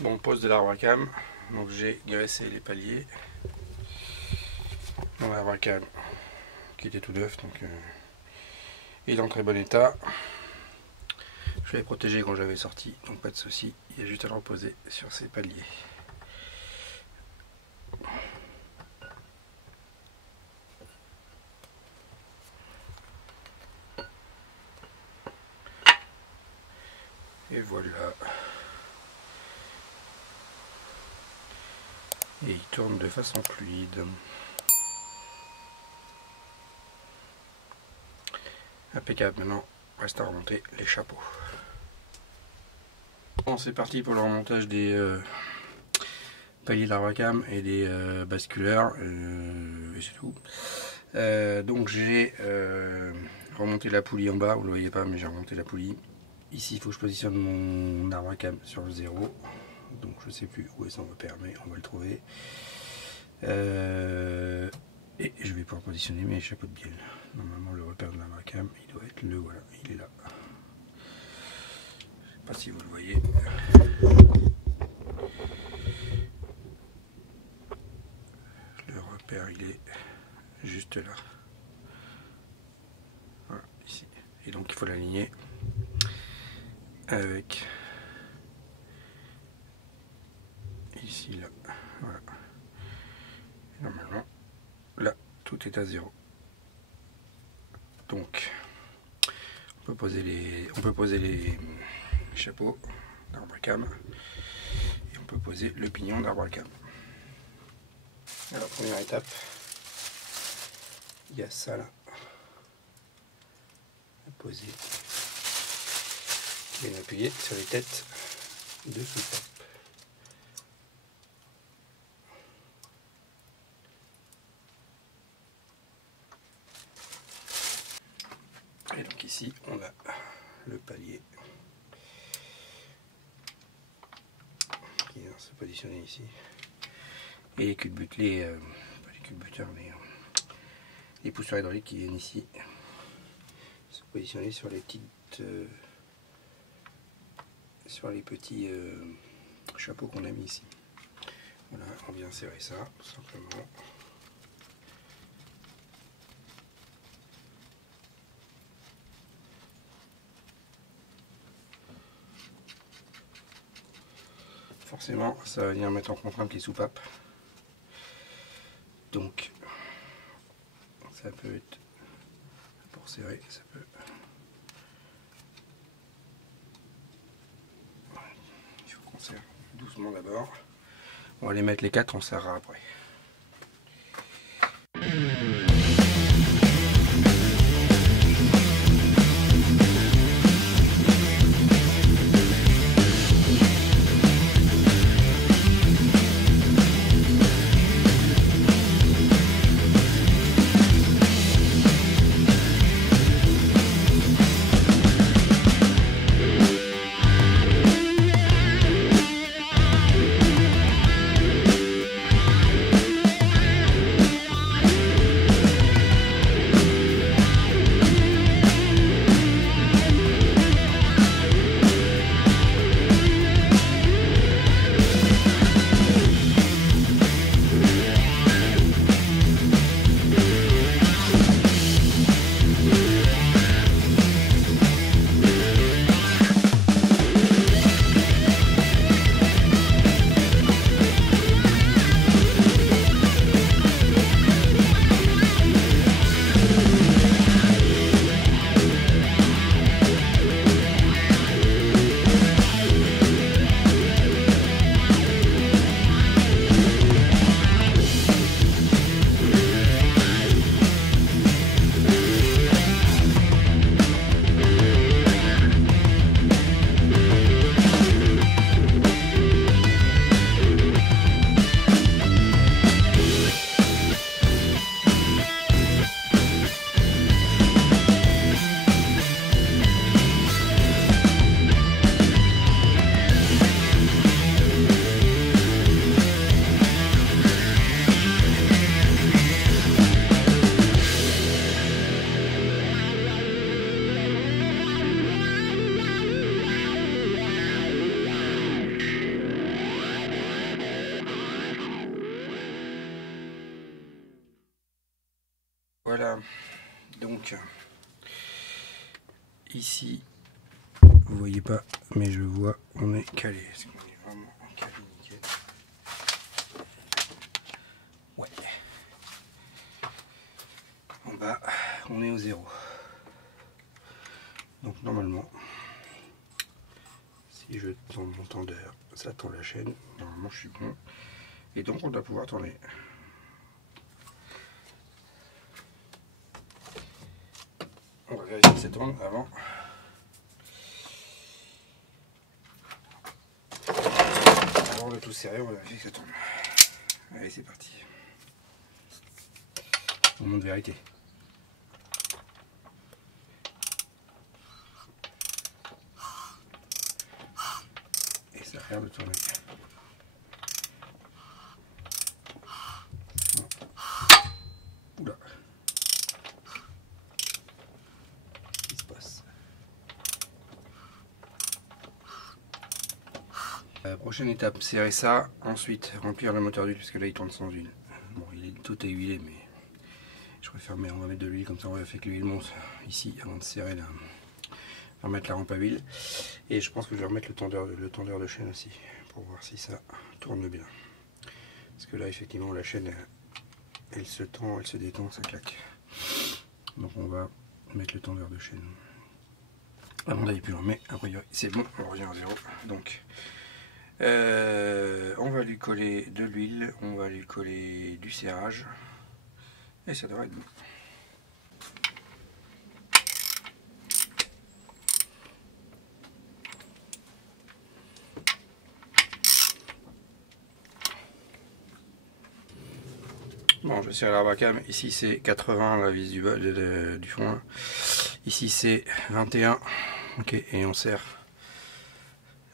Bon, pose de l'arbre à cam. Donc j'ai graissé les paliers dans l'arbre à cam qui était tout neuf, donc il est en très bon état. Je l'avais protégé quand j'avais sorti, donc pas de souci. Il y a juste à le reposer sur ces paliers. Et voilà. Et il tourne de façon fluide. Impeccable. Maintenant, reste à remonter les chapeaux. Bon, c'est parti pour le remontage des paliers d'arbre à cam et des basculeurs. Et c'est tout. Donc j'ai remonté la poulie en bas. Vous ne le voyez pas, mais j'ai remonté la poulie. Ici, il faut que je positionne mon arbre à cam sur le 0. Donc je ne sais plus où est son repère, mais on va le trouver. Et je vais pouvoir positionner mes chapeaux de bielle. Normalement, le repère de l'arbre à cam, il doit être le voilà, il est là. Je ne sais pas si vous le voyez. Le repère, il est juste là. Voilà, ici. Et donc, il faut l'aligner avec ici, là. Voilà. Et normalement, là, tout est à 0. Donc, on peut poser les chapeaux d'arbre à cam et on peut poser le pignon d'arbre à cam. Alors, première étape, il y a ça là à poser. Je vais m'appuyer sur les têtes de soupape. Et donc ici, on a le palier qui vient se positionner ici. Et les culbuteurs, pas les culbuteurs, mais les pousseurs hydrauliques qui viennent ici se positionner sur les petites, sur les petits chapeaux qu'on a mis ici. Voilà, on vient serrer ça tout simplement. Forcément, ça va venir mettre en contrainte les soupapes. Donc, ça peut être pour serrer, ça peut. Il faut qu'on serre doucement d'abord. On va les mettre les 4, on serrera après. Donc ici, vous voyez pas, mais je vois, on est calé. Est-ce qu'on est vraiment calé nickel? Ouais. En bas, on est au 0. Donc normalement, si je tends mon tendeur, ça tend la chaîne. Normalement, je suis bon. Et donc, on doit pouvoir tourner. On va vérifier que ça tourne avant. Avant de tout serrer, on va vérifier que ça tourne. Allez, c'est parti. Moment de vérité. Et ça a l'air de tourner. Oula. Qu'est-ce qui se passe? Prochaine étape, serrer ça. Ensuite, remplir le moteur d'huile, parce que là il tourne sans huile. Bon, tout est huilé, mais je préfère, mais on va mettre de l'huile, comme ça on va faire que l'huile monte ici avant de serrer là. On va mettre la rampe à huile. Et je pense que je vais remettre le tendeur de chaîne aussi, pour voir si ça tourne bien. Parce que là, effectivement, la chaîne, elle se tend, elle se détend, ça claque. Donc on va mettre le tendeur de chaîne avant d'aller plus loin. Mais a priori, c'est bon, on revient à 0. Donc, on va lui coller de l'huile, on va lui coller du serrage. Et ça devrait être bon. Bon, je vais serrer l'arbre à cam. Ici c'est 80 la vis du fond. Ici c'est 21. Ok, et on serre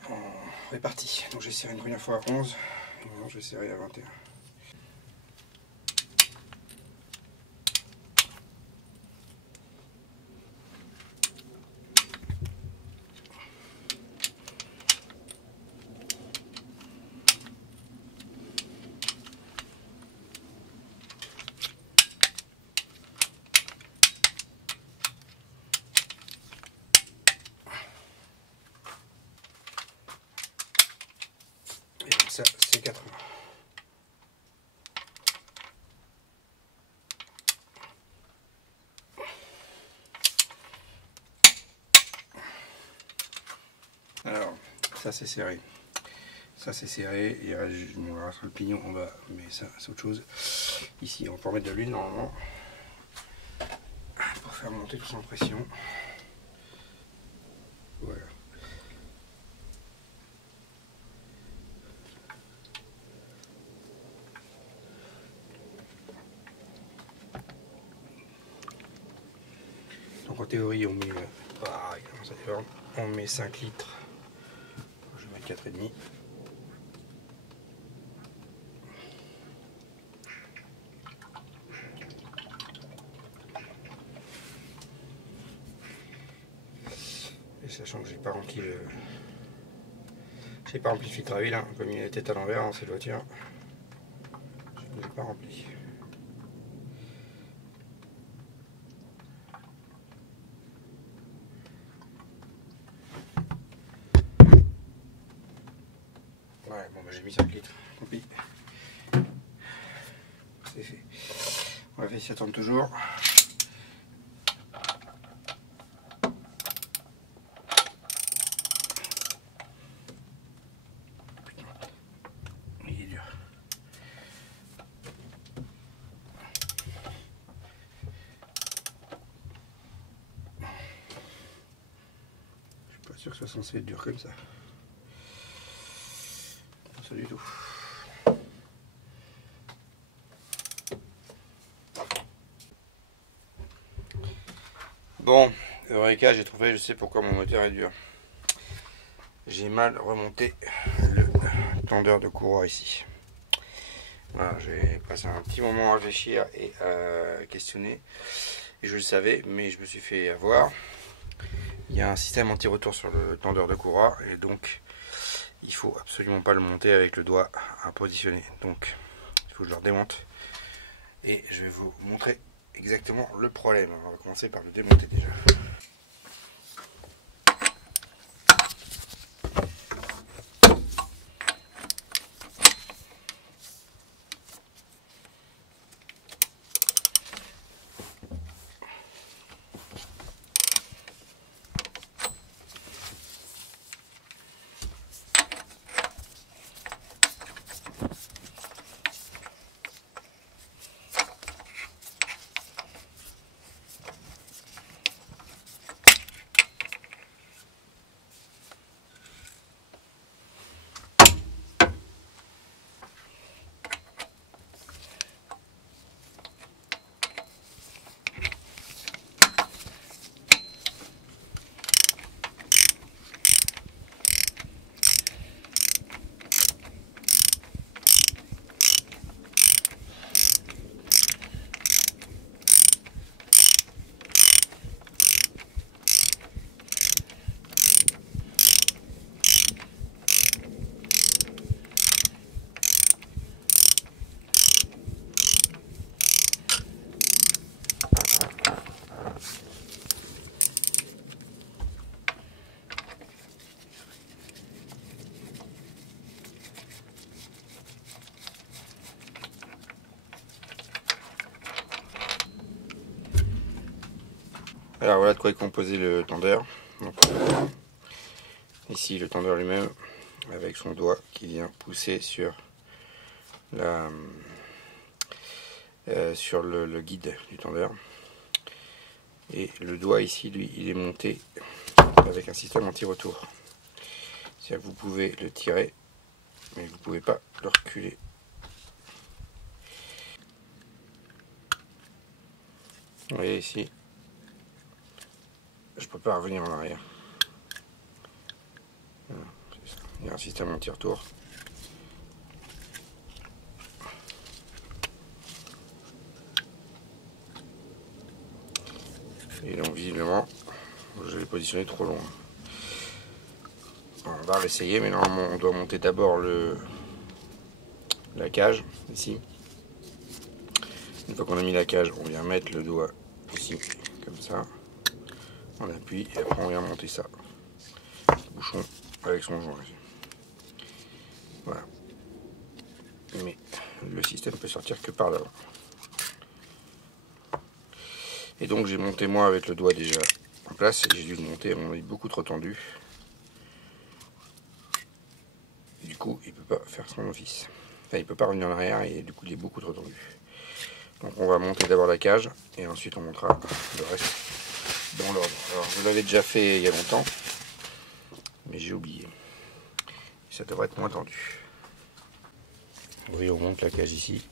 en répartie. Donc j'ai serré une première fois à 11. Et maintenant je vais serrer à 21. Et donc ça c'est 80. Alors, ça c'est serré. Ça c'est serré. Il reste le pignon en bas, mais ça c'est autre chose. Ici on peut mettre de l'huile normalement pour faire monter tout sans pression. Voilà. Donc en théorie on met on met 5 litres. Je vais mettre 4,5. Et sachant que j'ai pas rempli le filtre à huile, hein, comme il a la tête à l'envers dans cette voiture. Je ne l'ai pas rempli. Ouais, bon bah j'ai mis 5 litres, tant pis. C'est fait. On va faire si ça tourne toujours. Il est dur. Je suis pas sûr que ce soit censé être dur comme ça. Pas du tout. Bon, Eureka, j'ai trouvé, je sais pourquoi mon moteur est dur. J'ai mal remonté le tendeur de courroie ici. Voilà, j'ai passé un petit moment à réfléchir et à questionner. Et je le savais, mais je me suis fait avoir. Il y a un système anti-retour sur le tendeur de courroie et donc il faut absolument pas le monter avec le doigt à positionner. Donc il faut que je le redémonte et je vais vous montrer exactement le problème. On va commencer par le démonter déjà. Alors voilà de quoi est composé le tendeur. Donc, ici le tendeur lui-même avec son doigt qui vient pousser sur le guide du tendeur. Et le doigt ici, lui, il est monté avec un système anti-retour. C'est-à-dire que vous pouvez le tirer, mais vous ne pouvez pas le reculer. Vous voyez ici, je ne peux pas revenir en arrière. Voilà, il y a un système anti-retour. Et donc visiblement, je l'ai positionné trop loin. On va réessayer, mais normalement on doit monter d'abord la cage, ici. Une fois qu'on a mis la cage, on vient mettre le doigt ici, comme ça. On appuie et après on vient monter ça. Le bouchon avec son joint. Voilà. Mais le système peut sortir que par là. Et donc j'ai monté moi avec le doigt déjà en place. J'ai dû le monter à mon avis beaucoup trop tendu. Du coup il peut pas faire son office. Enfin, il peut pas revenir en arrière et du coup il est beaucoup trop tendu. Donc on va monter d'abord la cage et ensuite on montera le reste dans l'ordre. Alors je l'avais déjà fait il y a longtemps, mais j'ai oublié. Ça devrait être moins tendu. Vous voyez, on monte la cage ici.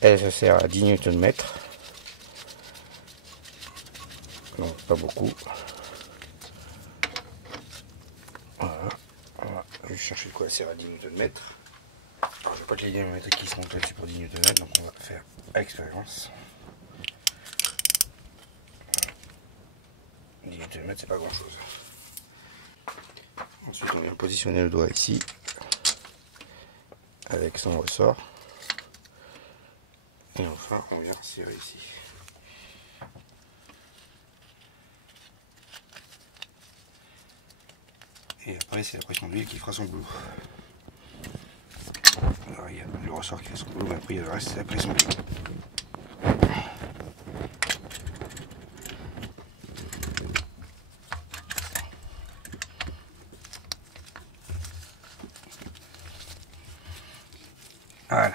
Elle se sert à 10 Nm. Donc pas beaucoup. Voilà. On va juste chercher de quoi elle sert à 10 Nm. Alors, je n'ai pas que les diamètres qui sont là-dessus pour 10 Nm, donc on va faire à expérience. 10 Nm, c'est pas grand chose. Ensuite, on vient positionner le doigt ici avec son ressort. Et enfin, on vient serrer ici. Et après, c'est la pression d'huile qui fera son boulot. Alors, il y a le ressort qui fait son boulot, mais après, il y a le reste, c'est la pression d'huile. Voilà.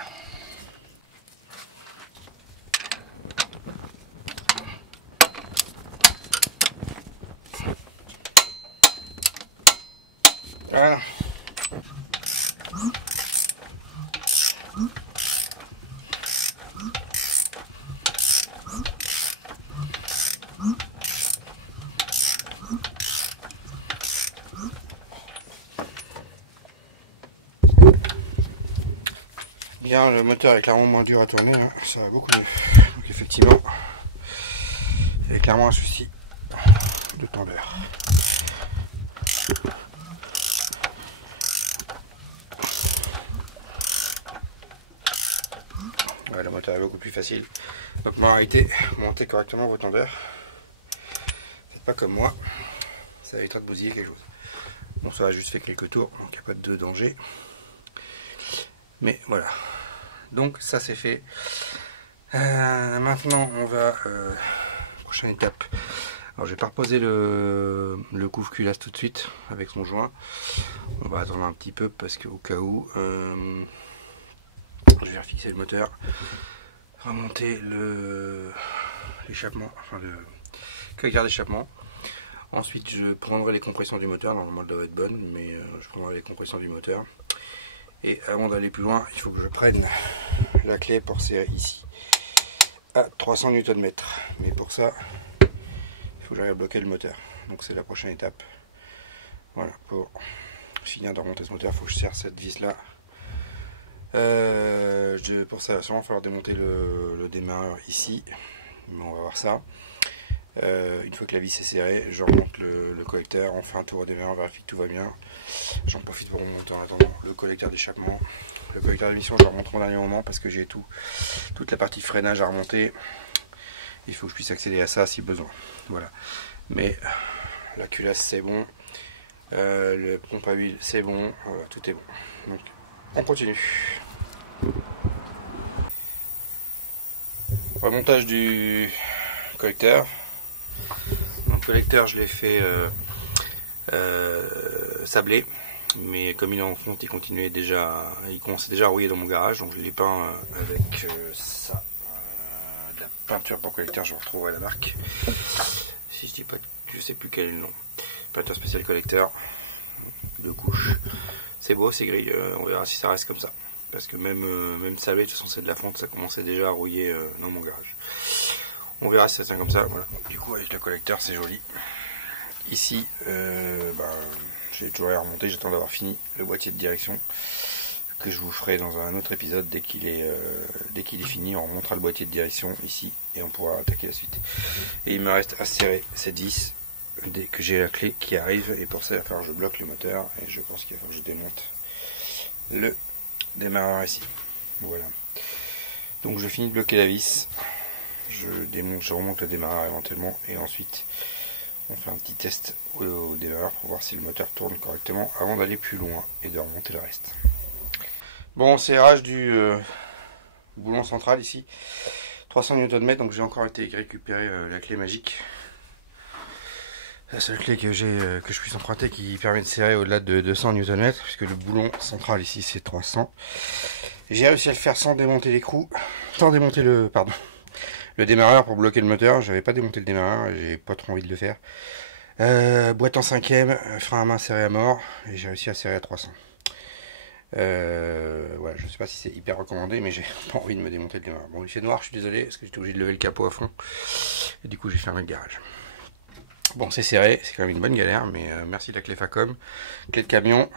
Voilà. Bien, le moteur est clairement moins dur à tourner, hein. Ça va beaucoup mieux. Donc effectivement, il y a clairement un souci de tendeur. moteur est beaucoup plus facile. Donc moralité, montez correctement vos tendeurs. Faites pas comme moi, ça va éviter de bousiller quelque chose. Bon, ça a juste fait quelques tours, donc il n'y a pas de danger. Mais voilà. Donc ça c'est fait. Maintenant on va... prochaine étape. Alors je vais pas reposer le couve culasse tout de suite avec son joint. On va attendre un petit peu parce qu'au cas où... je vais refixer le moteur. Remonter l'échappement, enfin le collecteur d'échappement. Ensuite je prendrai les compressions du moteur. Normalement elle doit être bonne, mais je prendrai les compressions du moteur. Et avant d'aller plus loin, il faut que je prenne la clé pour serrer ici à 300 Nm. Mais pour ça, il faut que j'arrive à bloquer le moteur. Donc c'est la prochaine étape. Voilà, pour finir de remonter ce moteur, il faut que je serre cette vis là. Pour ça, il va sûrement falloir démonter le démarreur ici. Mais on va voir ça. Une fois que la vis est serrée, je remonte le collecteur, on fait un tour au démarreur, vérifie que tout va bien. J'en profite pour remonter en attendant le collecteur d'échappement. Le collecteur d'émission, je le remonte au dernier moment parce que j'ai toute la partie freinage à remonter. Il faut que je puisse accéder à ça si besoin. Voilà. Mais la culasse c'est bon, le pompe à huile c'est bon, voilà, tout est bon. Donc on continue. Remontage du collecteur. Donc, le collecteur, je l'ai fait sablé, mais comme il est en fonte, il commençait déjà à rouiller dans mon garage, donc je l'ai peint avec ça, de la peinture pour collecteur. Je retrouverai la marque. Si je dis pas, je sais plus quel est le nom. Peinture spéciale collecteur, 2 couches. C'est beau, c'est gris. On verra si ça reste comme ça. Parce que même sablé, de toute façon c'est de la fonte, ça commençait déjà à rouiller dans mon garage. On verra si ça tient comme ça. Voilà. Du coup avec le collecteur c'est joli. Ici, j'ai toujours à remonter, j'attends d'avoir fini le boîtier de direction que je vous ferai dans un autre épisode. Dès qu'il est fini, on remontera le boîtier de direction ici et on pourra attaquer la suite. Et il me reste à serrer cette vis dès que j'ai la clé qui arrive, et pour ça il va falloir que je bloque le moteur et je pense qu'il va falloir que je démonte le démarreur ici. Voilà. Donc je finis de bloquer la vis, je remonte le démarreur éventuellement et ensuite on fait un petit test au démarreur pour voir si le moteur tourne correctement avant d'aller plus loin et de remonter le reste. Bon, serrage du boulon central ici, 300 Nm, donc j'ai encore été récupérer la clé magique. La seule clé que j'ai que je puisse emprunter qui permet de serrer au-delà de 200 Nm, puisque le boulon central ici c'est 300. J'ai réussi à le faire sans démonter l'écrou, sans démonter le démarreur pour bloquer le moteur. J'avais pas démonté le démarreur et j'ai pas trop envie de le faire. Boîte en 5e, frein à main serré à mort, et j'ai réussi à serrer à 300. Voilà, je sais pas si c'est hyper recommandé, mais j'ai pas envie de me démonter le démarreur. Bon, il fait noir, je suis désolé, parce que j'étais obligé de lever le capot à fond, et du coup j'ai fermé le garage. Bon, c'est serré, c'est quand même une bonne galère, mais merci de la clé Facom. Clé de camion,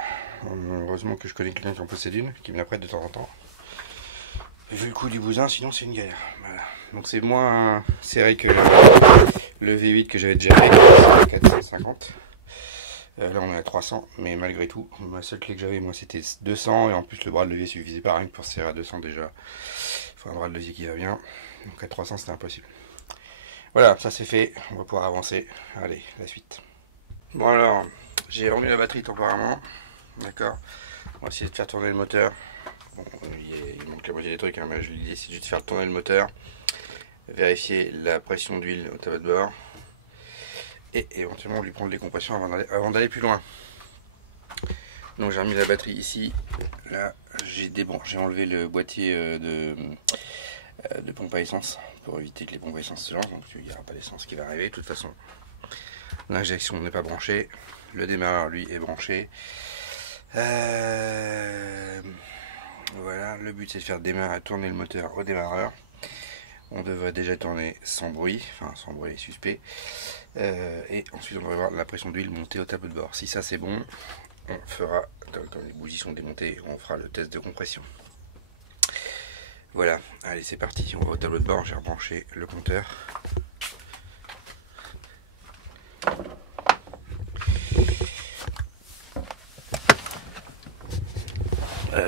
heureusement que je connais quelqu'un qui en possède une, qui me la prête de temps en temps. Vu le coup du bousin, sinon c'est une galère. Voilà. Donc c'est moins serré que le V8 que j'avais déjà fait, 450. Là on est à 300, mais malgré tout, ma seule clé que j'avais moi c'était 200, et en plus le bras de levier suffisait pas, rien que pour serrer à 200 déjà. Il faut un bras de levier qui va bien, donc à 300 c'était impossible. Voilà, ça c'est fait, on va pouvoir avancer. Allez, la suite. Bon alors, j'ai remis la batterie temporairement, d'accord. On va essayer de faire tourner le moteur. Bon, il manque la moitié des trucs, hein, mais je lui ai décidé de faire tourner le moteur. Vérifier la pression d'huile au tableau de bord. Et éventuellement lui prendre les compressions avant d'aller plus loin. Donc j'ai remis la batterie ici. Là, j'ai enlevé le boîtier de pompe à essence pour éviter que les pompes à essence se lancent, donc il n'y aura pas d'essence qui va arriver. De toute façon, l'injection n'est pas branchée, le démarreur lui est branché. Voilà, le but c'est de faire tourner le moteur au démarreur. On devrait déjà tourner sans bruit, enfin sans bruit suspect, et ensuite on devrait voir la pression d'huile monter au tableau de bord. Si ça c'est bon, on fera, quand les bougies sont démontées, on fera le test de compression. Voilà, allez c'est parti, on va au tableau de bord, j'ai rebranché le compteur.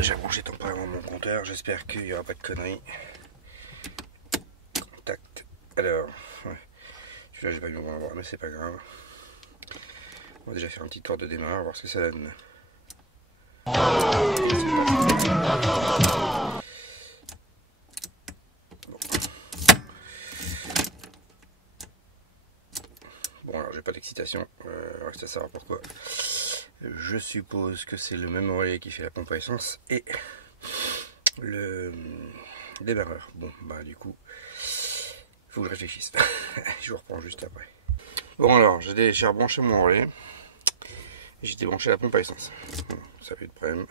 J'ai branché temporairement mon compteur, j'espère qu'il n'y aura pas de conneries. Alors, ouais. Celui-là j'ai pas mis bon endroit, mais c'est pas grave. On va déjà faire un petit tour de démarrage, voir ce que ça donne. Bon, alors j'ai pas d'excitation, reste à savoir pourquoi. Je suppose que c'est le même relais qui fait la pompe à essence et le démarreur. Bon, bah du coup, il faut que je réfléchisse. Je vous reprends juste après. Bon alors, j'ai rebranché mon relais. J'ai débranché la pompe à essence. Bon, ça fait de problème.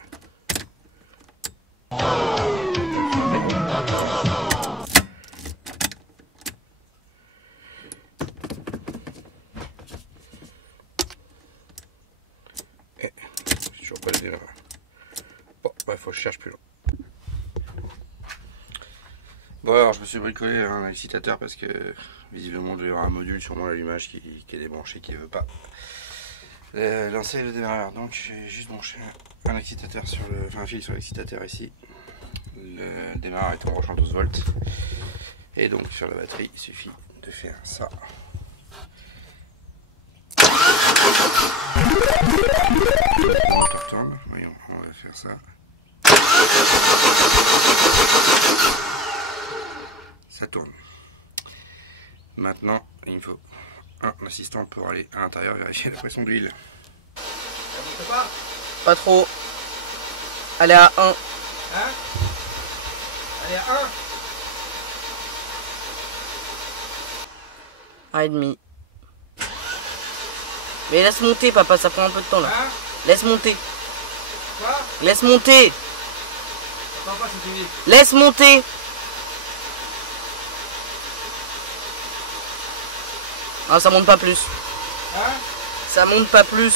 Et j'ai toujours pas le démarreur. Bon, bah faut que je cherche plus loin. Bon alors je me suis bricolé un excitateur parce que visiblement il doit y avoir un module sur mon allumage qui est débranché, qui ne veut pas lancer le démarreur. Donc j'ai juste branché un excitateur sur un fil sur l'excitateur ici. Le démarreur est en branchant 12 volts. Et donc sur la batterie il suffit de faire ça. On tourne, voyons, on va faire ça. Ça tourne. Maintenant, il me faut un assistant pour aller à l'intérieur vérifier la pression d'huile. Ça monte pas? Pas trop. Allez à 1. Hein? Allez à 1. 1,5. Mais laisse monter, papa, ça prend un peu de temps là. Hein? Laisse monter. Quoi? Laisse monter. Papa, c'est fini. Laisse monter. Ah, ça monte pas plus. Hein? Ça monte pas plus.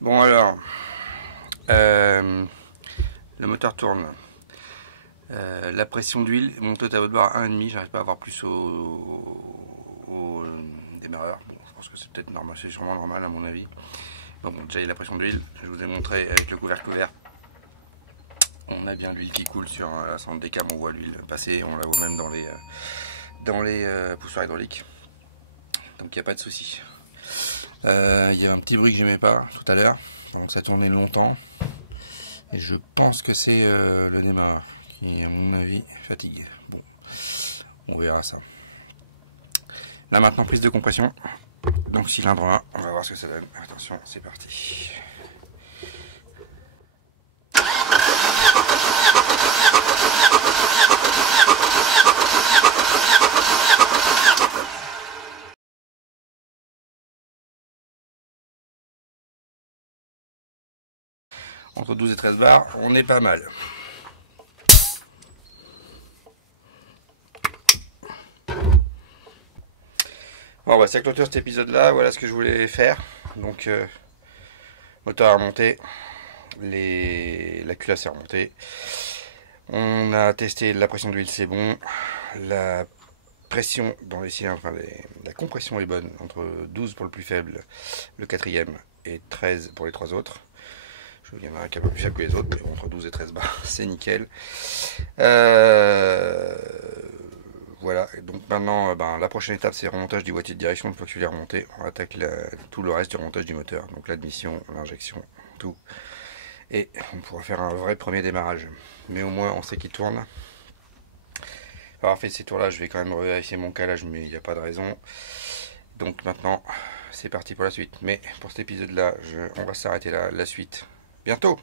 Bon alors, le moteur tourne. La pression d'huile monte au tableau de bord à 1,5, j'arrive pas à avoir plus au démarreur. Bon, je pense que c'est peut-être normal, c'est sûrement normal à mon avis. Donc bon, déjà il y a la pression d'huile, je vous ai montré avec le couvercle ouvert. On a bien l'huile qui coule sur la centre des câbles, on voit l'huile passer, on la voit même dans les poussoirs hydrauliques. Donc il n'y a pas de souci. Il y a un petit bruit que j'aimais pas tout à l'heure, donc ça tournait longtemps. Et je pense que c'est le démarreur qui, à mon avis, fatigue. Bon, on verra ça. Là maintenant, prise de compression. Donc cylindre 1, on va voir ce que ça donne. Attention, c'est parti. Entre 12 et 13 bars, on est pas mal. Bon bah c'est clôture cet épisode là, voilà ce que je voulais faire. Donc moteur à remonter, la culasse est remontée. On a testé la pression d'huile, c'est bon. La pression dans les cylindres, enfin la compression est bonne, entre 12 pour le plus faible, le quatrième, et 13 pour les trois autres. Il y en a un qui est un peu plus faible que les autres, mais entre 12 et 13 bars, c'est nickel. Voilà, et donc maintenant, la prochaine étape, c'est le remontage du boîtier de direction. Une fois que tu l'as remonté, on attaque tout le reste du remontage du moteur. Donc l'admission, l'injection, tout. Et on pourra faire un vrai premier démarrage. Mais au moins, on sait qu'il tourne. Après avoir fait ces tours-là, je vais quand même vérifier mon calage, mais il n'y a pas de raison. Donc maintenant, c'est parti pour la suite. Mais pour cet épisode-là, on va s'arrêter là. La suite bientôt.